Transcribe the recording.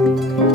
Thank mm -hmm. you.